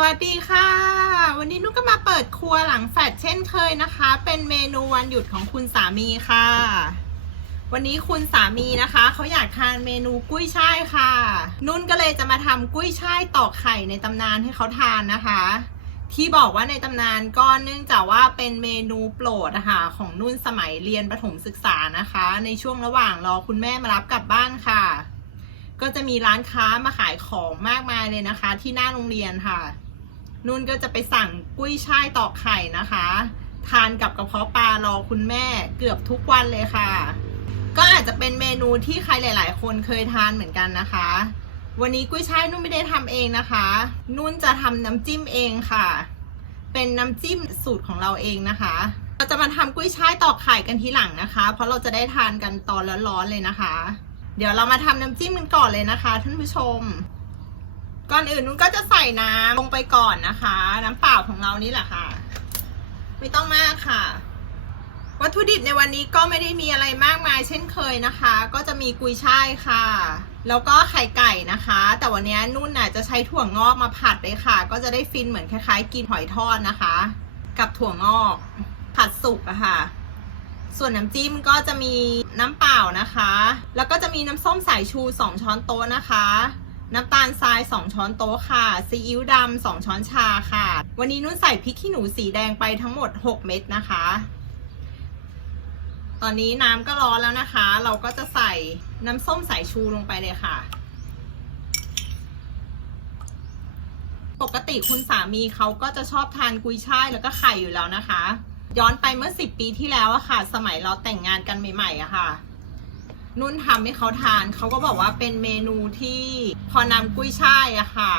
สวัสดีค่ะ วันนี้นุกก็มาเปิดครัวหลังแฟดเช่นเคยนะคะ เป็นเมนูวันหยุดของคุณสามีค่ะ วันนี้คุณสามีนะคะเขาอยากทานเมนูกุ้ยช่ายค่ะ นุ่นก็เลยจะมาทำกุ้ยช่ายตอกไข่ในตำนานให้เขาทานนะคะ ที่บอกว่าในตำนานก็เนื่องจากว่าเป็นเมนูโปรดนะคะของนุ่นสมัยเรียนประถมศึกษานะคะ ในช่วงระหว่างรอคุณแม่มารับกลับบ้านค่ะ ก็จะมีร้านค้ามาขายของมากมายเลยนะคะ ที่หน้าโรงเรียนค่ะ นุ่นก็จะไปสั่งกุ้ยช่ายตอกไข่นะคะ ทานกับกระเพาะปลารอคุณแม่เกือบทุกวันเลยค่ะ ก็อาจจะเป็นเมนูที่ใครหลาย ๆ คนเคยทานเหมือนกันนะคะ วันนี้กุ้ยช่ายนุ่นไม่ได้ทำเองนะคะ นุ่นจะทำน้ำจิ้มเองค่ะ เป็นน้ำจิ้มสูตรของเราเองนะคะ เราจะมาทำกุ้ยช่ายตอกไข่กันทีหลังนะคะ เพราะเราจะได้ทานกันตอนร้อนๆเลยนะคะ เดี๋ยวเรามาทำน้ำจิ้มกันก่อนเลยนะคะ ท่านผู้ชม ก่อนอื่นนุ่นก็จะใส่น้ำลงไปก่อนนะคะ น้ำเปล่าของเรานี่แหละค่ะ ไม่ต้องมากค่ะ วัตถุดิบในวันนี้ก็ไม่ได้มีอะไรมากมายเช่นเคยนะคะ ก็จะมีกุยช่ายค่ะ แล้วก็ไข่ไก่นะคะ แต่วันนี้นุ่นน่ะจะใช้ถั่วงอกมาผัดเลยค่ะ ก็จะได้ฟินเหมือนคล้ายๆ กินหอยทอดนะคะ กับถั่วงอก ผัดสุกอะค่ะส่วนน้ำจิ้มก็จะมีน้ำเปล่านะคะ แล้วก็จะมีน้ำส้มสายชู 2 ช้อนโต๊ะนะคะ น้ำตาลทราย 2 ช้อนโต๊ะค่ะ ซีอิ๊วดำ2ช้อนชาค่ะ วันนี้นุ่นใส่พริกขี้หนูสีแดงไปทั้งหมด 6 เม็ดนะคะ ตอนนี้น้ำก็ร้อนแล้วนะคะ เราก็จะใส่น้ำส้มสายชูลงไปเลยค่ะ ปกติคุณสามีเขาก็จะชอบทานกุยช่ายแล้วก็ไข่อยู่แล้วนะคะ ย้อนไปเมื่อ 10 ปีที่แล้วอะค่ะ สมัยเราแต่งงานกันใหม่ๆอะค่ะ นุ่นทำให้เขาทาน เขาก็บอกว่าเป็นเมนูที่พอนำกุ้ยช่ายอะค่ะ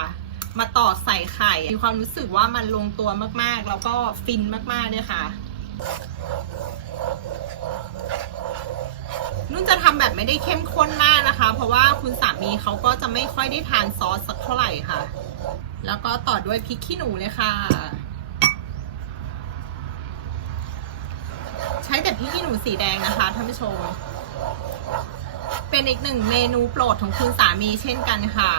มาต่อใส่ไข่ มีความรู้สึกว่ามันลงตัวมากๆ แล้วก็ฟินมากๆเลยค่ะ นุ่นจะทำแบบไม่ได้เข้มข้นมากนะคะ เพราะว่าคุณสามีเขาก็จะไม่ค่อยได้ทานซอสสักเท่าไหร่ค่ะ แล้วก็ต่อด้วยพริกขี้หนูเลยค่ะใช้แต่พริกขี้หนูสีแดงนะคะท่านผู้ชม เป็นอีกหนึ่งเมนูโปรดของคุณสามีเช่นกันค่ะ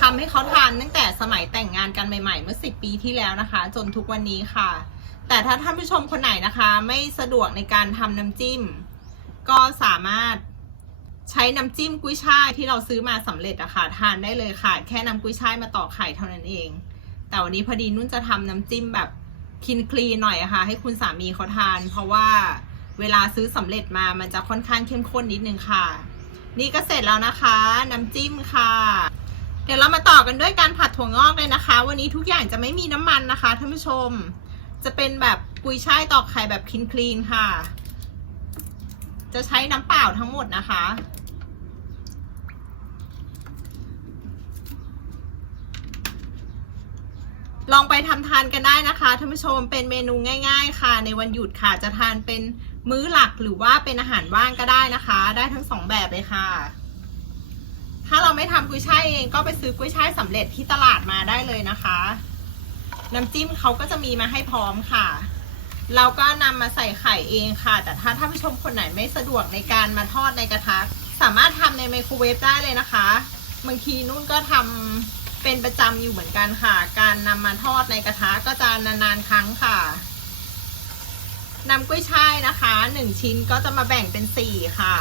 ทำให้เขาทานตั้งแต่สมัยแต่งงานกันใหม่ๆ เมื่อ 10 ปีที่แล้วนะคะ จนทุกวันนี้ค่ะ แต่ถ้าท่านผู้ชมคนไหนนะคะ ไม่สะดวกในการทำน้ำจิ้ม ก็สามารถใช้น้ำจิ้มกุ้ยช่ายที่เราซื้อมาสำเร็จอะค่ะทานได้เลยค่ะ แค่นำกุ้ยช่ายมาต่อกไข่เท่านั้นเอง แต่วันนี้พอดีนุ่นจะทำน้ำจิ้มแบบคินคลีหน่อยอะค่ะให้คุณสามีเขาทาน เพราะว่าเวลาซื้อสำเร็จมามันจะค่อนข้างเข้มข้นนิดนึงค่ะ นี่ก็เสร็จแล้วนะคะ น้ำจิ้มค่ะ เดี๋ยวเรามาต่อกันด้วยการผัดถั่วงอกเลยนะคะ วันนี้ทุกอย่างจะไม่มีน้ำมันนะคะท่านผู้ชม จะเป็นแบบกุยช่ายตอกไข่แบบคินคลีนค่ะ จะใช้น้ำเปล่าทั้งหมดนะคะ ลองไปทำทานกันได้นะคะท่านผู้ชมเป็นเมนูง่าย ๆ ค่ะ ในวันหยุดค่ะจะทานเป็นมื้อหลักหรือว่าเป็นอาหารว่างก็ได้นะคะ ได้ทั้งสองแบบเลยค่ะ ถ้าเราไม่ทำกุ้ยช่ายเองก็ไปซื้อกุ้ยช่ายสำเร็จที่ตลาดมาได้เลยนะคะ น้ำจิ้มเขาก็จะมีมาให้พร้อมค่ะ เราก็นำมาใส่ไข่เองค่ะ แต่ถ้าท่านผู้ชมคนไหนไม่สะดวกในการมาทอดในกระทะสามารถทำในไมโครเวฟได้เลยนะคะบางทีนุ่นก็ทำ เป็นประจำอยู่เหมือนกันค่ะ การนำมาทอดในกระทะก็จะนานๆครั้งค่ะนำกุ้ยช่ายนะคะหนึ่งชิ้นก็จะมาแบ่งเป็นสี่ค่ะ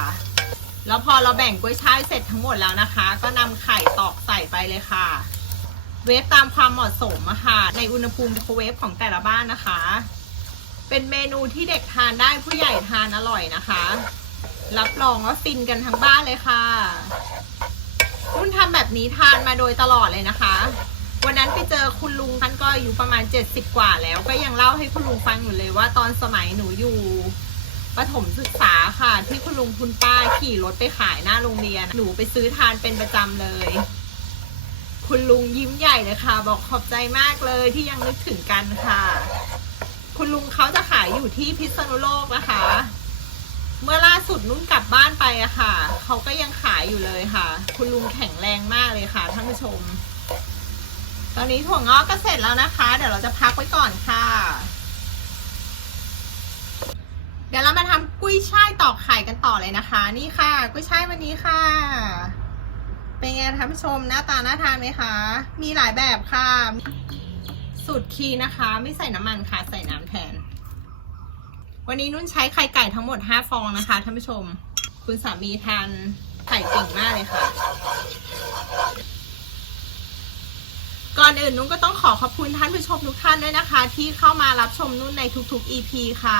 แล้วพอเราแบ่งกุ้ยช่ายเสร็จทั้งหมดแล้วนะคะ ก็นำไข่ตอกใส่ไปเลยค่ะ เวฟตามความเหมาะสมค่ะ ในอุณหภูมิไมโครเวฟของแต่ละบ้านนะคะ เป็นเมนูที่เด็กทานได้ผู้ใหญ่ทานอร่อยนะคะ รับรองว่าฟินกันทั้งบ้านเลยค่ะ นุ่นทำแบบนี้ทานมาโดยตลอดเลยนะคะ วันนั้นไปเจอคุณลุงท่านก็อายู่ประมาณ 70 กว่าแล้ว ก็ยังเล่าให้คุณลุงฟังอยู่เลยว่าตอนสมัยหนูอยู่ประถมศึกษาค่ะ ที่คุณลุงคุณป้าขี่รถไปขายหน้าโรงเรียน หนูไปซื้อทานเป็นประจำเลย คุณลุงยิ้มใหญ่เลยค่ะ บอกขอบใจมากเลยที่ยังนึกถึงกันค่ะ คุณลุงเขาจะขายอยู่ที่พิษณุโลกนะคะ เมื่อล่าสุดนุ่นกลับบ้านไปอะค่ะ เขาก็ยังขายอยู่เลยค่ะ คุณลุงแข็งแรงมากเลยค่ะท่านผู้ชม ตอนนี้ถั่วงอกก็เสร็จแล้วนะคะ เดี๋ยวเราจะพักไว้ก่อนค่ะ เดี๋ยวเรามาทำกุ้ยช่ายตอกไข่กันต่อเลยนะคะ นี่ค่ะ กุ้ยช่ายวันนี้ค่ะ เป็นไงท่านผู้ชมหน้าตาน่าทานไหมคะ มีหลายแบบค่ะ สูตรคีนะคะ ไม่ใส่น้ำมันค่ะ ใส่น้ำแทน วันนี้นุ่นใช้ไข่ไก่ทั้งหมด 5 ฟองนะคะท่านผู้ชม คุณสามีทานไข่เก่งมากเลยค่ะ ก่อนอื่นนุ่นก็ต้องขอขอบคุณท่านผู้ชมทุกท่านด้วยนะคะ ที่เข้ามารับชมนุ่นในทุกๆ EP ค่ะ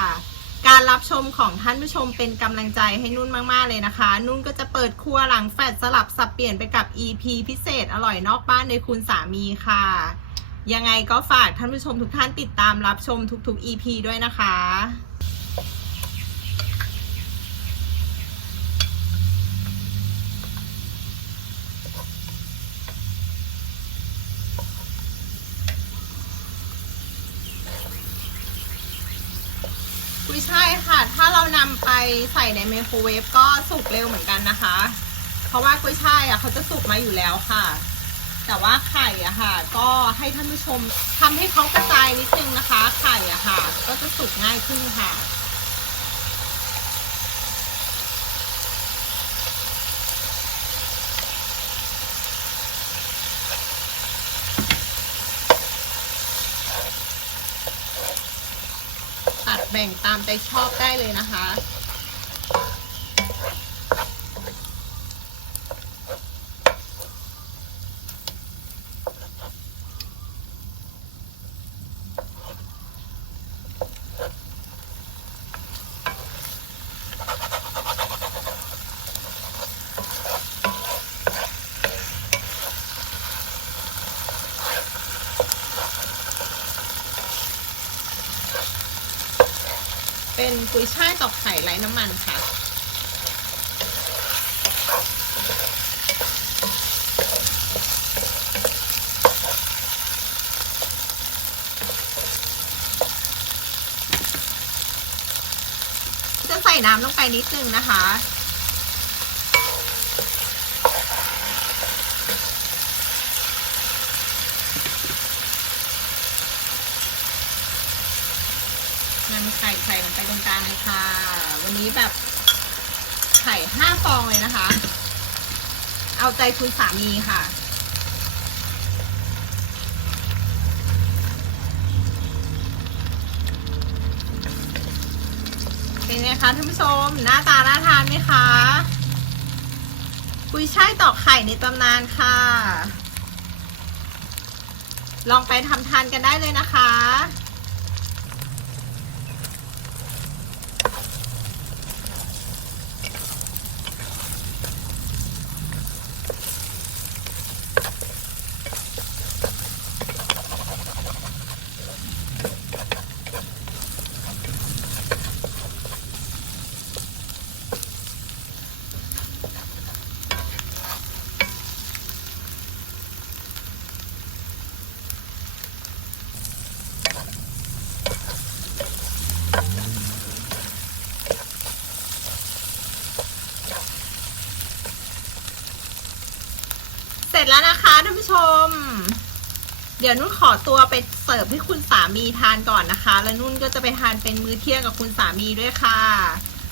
การรับชมของท่านผู้ชมเป็นกำลังใจให้นุ่นมากๆเลยนะคะ นุ่นก็จะเปิดครัวหลังแฟดสลับสับเปลี่ยนไปกับ EP พิเศษอร่อยนอกบ้านโดยคุณสามีค่ะยังไงก็ฝากท่านผู้ชมทุกท่านติดตามรับชมทุกๆ EP ด้วยนะคะ กุยช่ายค่ะ ถ้าเรานำไปใส่ในไมโครเวฟก็สุกเร็วเหมือนกันนะคะ เพราะว่ากุ้ยช่ายอะเขาจะสุกมาอยู่แล้วค่ะ แต่ว่าไข่อะค่ะ ก็ให้ท่านผู้ชมทำให้เขากระจายนิดนึงนะคะ ไข่อะค่ะ ก็จะสุกง่ายขึ้นค่ะ แต่งตามใจชอบได้เลยนะคะ กุยช่ายตอกไข่ไร้น้ำมันค่ะ จะใส่น้ำลงไปนิดนึงนะคะ นไข่ใส่ลงไปตรงกลางเลยค่ะ วันนี้แบบ ไข่ห้าฟองเลยนะคะ เอาใจคุณสามีค่ะเป็นไงคะท่านผู้ชมหน้าตาน่าทานไหมคะกุยช่ายตอกไข่ในตำนานค่ะ ลองไปทำทานกันได้เลยนะคะ เสร็จแล้วนะคะท่านผู้ ชม เดี๋ยวนุ่นขอตัวไปเสิร์ฟให้คุณสามีทานก่อนนะคะ แล้วนุ่นก็จะไปทานเป็นมื้อเที่ยงกับคุณสามีด้วยค่ะ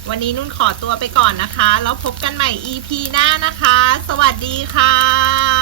วันนี้นุ่นขอตัวไปก่อนนะคะ แล้วพบกันใหม่ EP หน้านะคะ สวัสดีค่ะ